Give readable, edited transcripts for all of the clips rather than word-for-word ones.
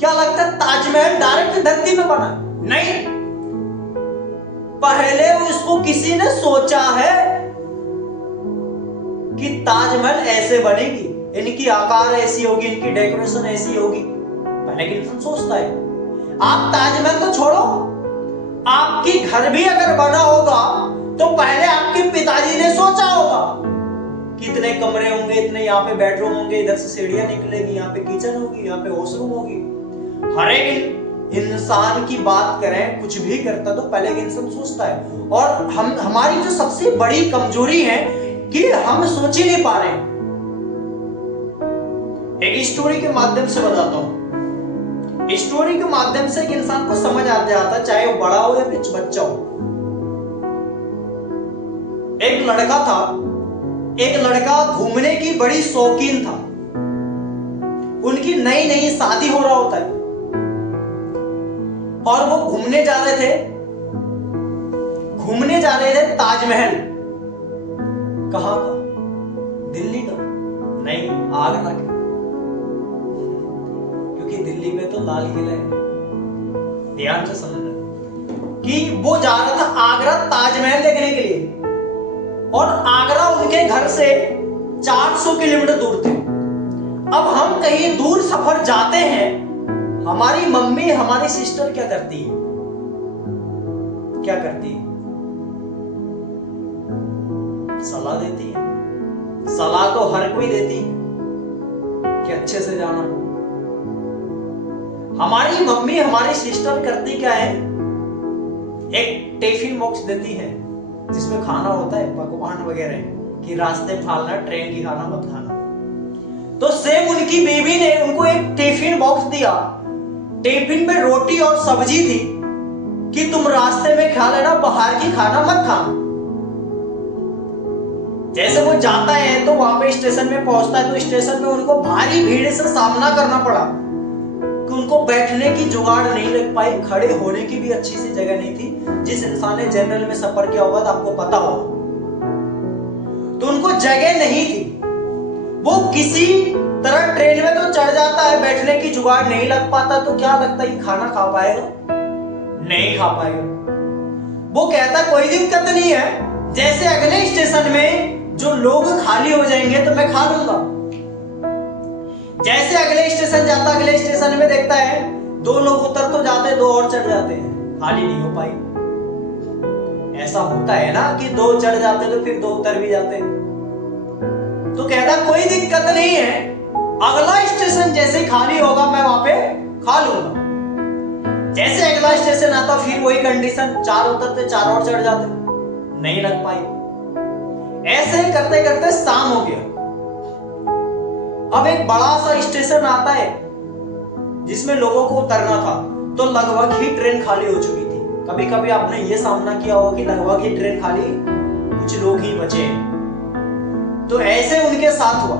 क्या लगता है ताजमहल डायरेक्ट धरती में बना? नहीं, पहले उसको किसी ने सोचा है कि ताजमहल ऐसे बनेगी, इनकी आकार ऐसी होगी, इनकी डेकोरेशन ऐसी होगी। पहले कि इंसान सोचता है। आप ताजमहल तो छोड़ो, आपकी घर भी अगर बना होगा तो पहले आपके पिताजी ने सोचा होगा कि इतने कमरे होंगे, इतने यहाँ पे बेडरूम होंगे, इधर से सीढ़ियां निकलेगी, यहाँ पे किचन होगी, यहाँ पे वॉशरूम होगी। हर एक इंसान की बात करें, कुछ भी करता तो पहले इंसान सोचता है। और हमारी जो सबसे बड़ी कमजोरी है कि हम सोच ही नहीं पा रहे। एक स्टोरी के माध्यम से बताता हूं। स्टोरी के माध्यम से एक इंसान को समझ आ जाता, चाहे वो बड़ा हो या फिर बच्चा हो। एक लड़का था, एक लड़का घूमने की बड़ी शौकीन था। उनकी नई नई शादी हो रहा होता है और वो घूमने जा रहे थे ताजमहल। कहां का? दिल्ली का? नहीं, आगरा का, क्योंकि दिल्ली में तो लाल किला है। ध्यान से समझना कि वो जा रहा था आगरा ताजमहल देखने के लिए, और आगरा उनके घर से 400 किलोमीटर दूर थे। अब हम कहीं दूर सफर जाते हैं, हमारी मम्मी, हमारी सिस्टर क्या करती है? क्या करती है? सलाह देती है। सलाह तो हर कोई देती है कि अच्छे से जाना। हमारी मम्मी, हमारी सिस्टर करती क्या है? एक टिफिन बॉक्स देती है जिसमें खाना होता है, पकवान वगैरह, कि रास्ते में खाना, ट्रेन की खाना मत खाना। तो सेम उनकी बीवी ने उनको एक टिफिन बॉक्स दिया। टिफिन में रोटी और सब्जी थी कि तुम रास्ते में खा लेना, बाहर की खाना मत खाना। जैसे वो जाता है तो वहां पे स्टेशन में पहुंचता है, तो स्टेशन में उनको भारी भीड़ से सामना करना पड़ा कि उनको बैठने की जुगाड़ नहीं लग पाई, खड़े होने की भी अच्छी सी जगह नहीं थी। जिस इंसान ने जनरल में सफर किया होगा तो आपको पता होगा, तो उनको जगह नहीं थी। वो किसी तरह ट्रेन में तो चढ़ जाता है, बैठने की जुगाड़ नहीं लग पाता, तो क्या लगता है कि खाना खा पाएगा? नहीं खा पाएगा। वो कहता कोई दिक्कत नहीं है, जैसे अगले स्टेशन में जो लोग खाली हो जाएंगे तो मैं खा लूंगा। जैसे अगले स्टेशन जाता, अगले स्टेशन में देखता है 2 लोग उतर तो जाते, 2 और चढ़ जाते हैं, खाली नहीं हो पाई। ऐसा होता है ना कि 2 चढ़ जाते तो फिर 2 उतर भी जाते। तो कहता कोई दिक्कत नहीं है, अगला स्टेशन जैसे खाली होगा मैं वहां पे खा लूंगा। जैसे अगला स्टेशन आता फिर वही कंडीशन, 4 उतरते, 4 और चढ़ जाते, नहीं लग पाई। ऐसे ही करते करते शाम हो गया। अब एक बड़ा सा स्टेशन आता है जिसमें लोगों को उतरना था, तो लगभग ही ट्रेन खाली हो चुकी थी। कभी कभी आपने ये सामना किया होगा कि लगभग ही ट्रेन खाली, कुछ लोग ही बचे। तो ऐसे उनके साथ हुआ,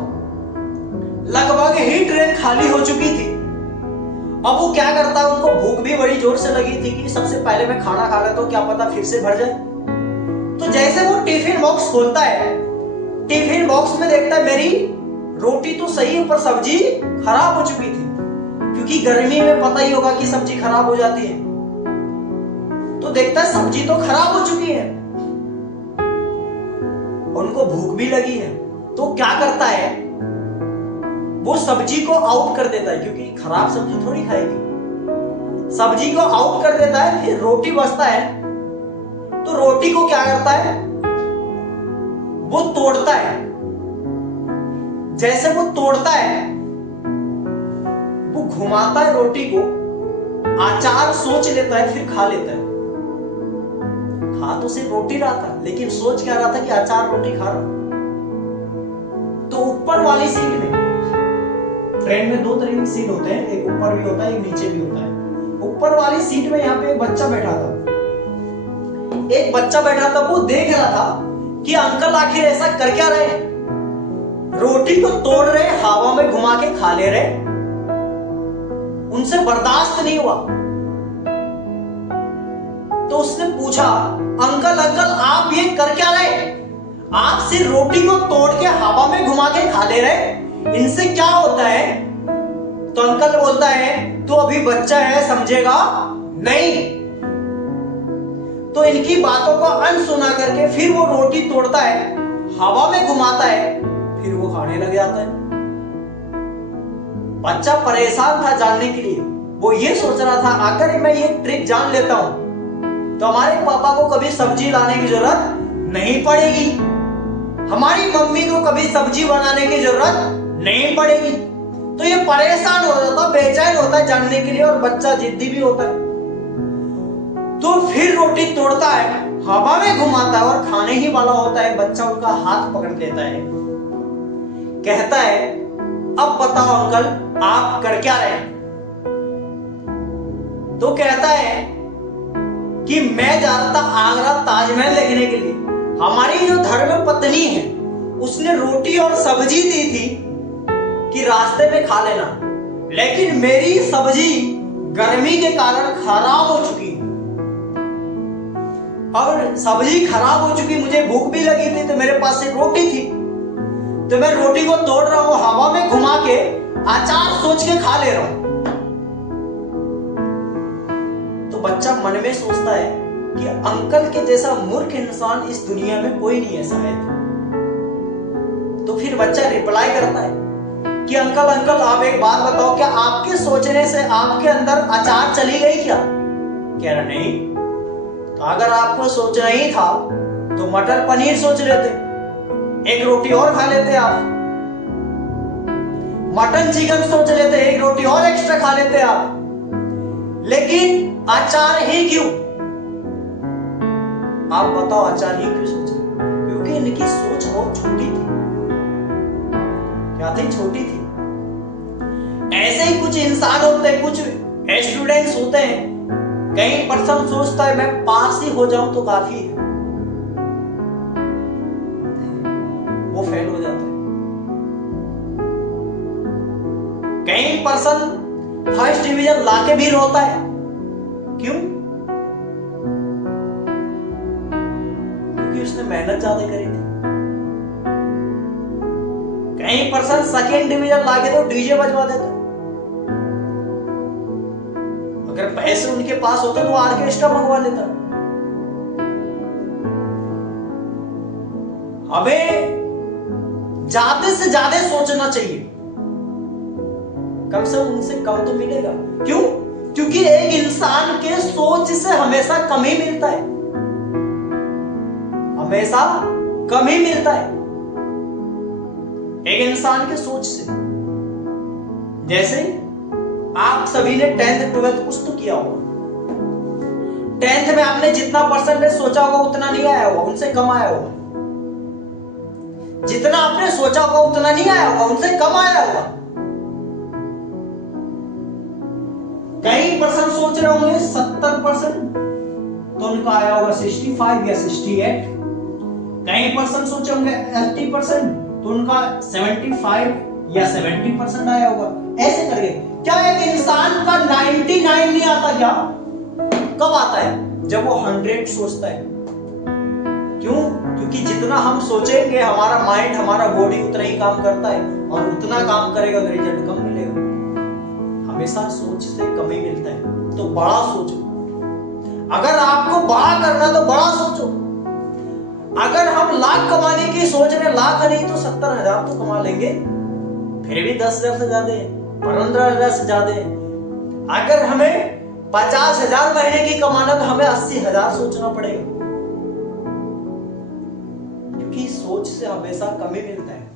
लगभग ही ट्रेन खाली हो चुकी थी। अब वो क्या करता है, उनको भूख भी बड़ी जोर से लगी थी कि सबसे पहले मैं खाना खा लेता हूं, क्या पता फिर से भर जाए। तो जैसे वो टिफिन बॉक्स खोलता है, टिफिन बॉक्स में देखता है मेरी रोटी तो सही है पर सब्जी खराब हो चुकी थी, क्योंकि गर्मी में पता ही होगा कि सब्जी खराब हो जाती है। तो देखता है सब्जी तो खराब हो चुकी है, उनको भूख भी लगी है। तो क्या करता है, वो सब्जी को आउट कर देता है, क्योंकि खराब सब्जी थोड़ी खाएगी। सब्जी को आउट कर देता है, फिर रोटी बचता है, तो रोटी को क्या करता है, वो तोड़ता है। जैसे वो तोड़ता है, वो घुमाता है रोटी को, अचार सोच लेता है, फिर खा लेता है। खा तो सिर्फ रोटी रहा था, लेकिन सोच क्या रहा था कि अचार रोटी खा रहा। तो ऊपर वाली सीट में, ट्रेन में 2 तरह की सीट होते हैं, एक ऊपर भी होता है, एक नीचे भी होता है। ऊपर वाली सीट में यहाँ पे एक बच्चा बैठा था। एक बच्चा बैठा था, वो देख रहा था कि अंकल आखिर ऐसा कर क्या रहे हैं, रोटी को तोड़ रहे, हवा में घुमा के खा ले रहे, उनसे बर्दाश्त नहीं हुआ। तो उसने पूछा, अंकल अंकल आप ये कर क्या रहे, आप सिर्फ रोटी को तोड़ के हवा में घुमा के खा ले रहे, इनसे क्या होता है? तो अंकल बोलता है तू अभी बच्चा है, समझेगा नहीं। तो इनकी बातों को अनसुना करके फिर वो रोटी तोड़ता है, हवा में घुमाता है, फिर वो खाने लग जाता है। बच्चा परेशान था जानने के लिए, वो ये सोच रहा था अगर मैं ये ट्रिक जान लेता हूं तो हमारे पापा को कभी सब्जी लाने की जरूरत नहीं पड़ेगी, हमारी मम्मी को कभी सब्जी बनाने की जरूरत नहीं पड़ेगी। तो ये परेशान हो जाता, बेचैन होता है जानने के लिए, और बच्चा जिद्दी भी होता है। तो फिर रोटी तोड़ता है, हवा में घुमाता है और खाने ही वाला होता है। बच्चा उनका हाथ पकड़ लेता है, कहता है अब बताओ अंकल आप कर क्या रहे हैं। तो कहता है कि मैं जा रहा था आगरा ताजमहल देखने के लिए, हमारी जो धर्म पत्नी है उसने रोटी और सब्जी दी थी कि रास्ते में खा लेना, लेकिन मेरी सब्जी गर्मी के कारण खराब हो चुकी। और सब्जी खराब हो चुकी, मुझे भूख भी लगी थी, तो मेरे पास एक रोटी थी, तो मैं रोटी को तोड़ रहा हूं, हवा में घुमा के अचार सोच के खा ले रहा हूं। तो बच्चा मन में सोचता है कि अंकल के जैसा मूर्ख इंसान इस दुनिया में कोई नहीं है शायद। तो फिर बच्चा रिप्लाई करता है कि अंकल अंकल आप एक बात बताओ, क्या आपके सोचने से आपके अंदर अचार चली गई क्या? कह रहा नहीं। तो अगर आपको सोचना ही था तो मटर पनीर सोच लेते, एक रोटी और खा लेते आप। मटन चिकन सोच लेते, एक रोटी और एक्स्ट्रा खा लेते आप। लेकिन अचार ही क्यों? आप बताओ अचार ही क्यों सोचा? क्योंकि इनकी सोच बहुत छोटी थी। क्या थी? छोटी थी। ऐसे ही कुछ इंसान होते हैं, कुछ स्टूडेंट्स होते हैं, कई पर्सन सोचता है मैं पास ही हो जाऊं तो काफी है, वो फेल हो जाता है। कई पर्सन फर्स्ट डिवीजन लाके भी रोता है, क्यों? क्योंकि उसने मेहनत ज्यादा करी थी। कई पर्सन सेकेंड डिवीजन लाके तो डीजे बजवा देता है। अगर पैसे उनके पास होते तो ऑर्केस्ट्रा मंगवा लेता। हमें ज्यादा से ज्यादा सोचना चाहिए, कम से कम उनसे कम तो मिलेगा। क्यों? क्योंकि एक इंसान के सोच से हमेशा कम ही मिलता है, हमेशा कम ही मिलता है एक इंसान के सोच से। जैसे आप सभी ने 10th 12th कुछ तो किया होगा, 10th में आपने जितना परसेंटेज सोचा होगा उतना नहीं आया होगा, उनसे कम आया होगा। जितना आपने सोचा होगा उतना नहीं आया होगा, उनसे कम आया होगा। कई पर्सन सोच रहे होंगे 70%, तो उनका आया होगा 65 या 68। कई पर्सन सोचे होंगे 80%, तो उनका 75 या 70% आया होगा। ऐसे करके क्या एक इंसान का 99 नहीं आता क्या? कब आता है? जब वो 100 सोचता है। क्यों? क्योंकि जितना हम सोचेंगे हमारा माइंड, हमारा बॉडी उतना ही काम करता है, और उतना काम करेगा तो रिजल्ट कम मिलेगा। हमेशा सोच से कम ही मिलता है। तो बड़ा सोचो। अगर आपको बड़ा करना तो बड़ा सोचो। अगर हम लाख कमाने की सोच रहे, लाख नहीं तो 70,000 तो कमा लेंगे, फिर भी 10,000 से ज्यादा है, 15,000 से ज्यादा है। अगर हमें 50,000 महीने की कमाना तो हमें 80,000 सोचना पड़ेगा, क्योंकि सोच से हमेशा कम ही मिलता है।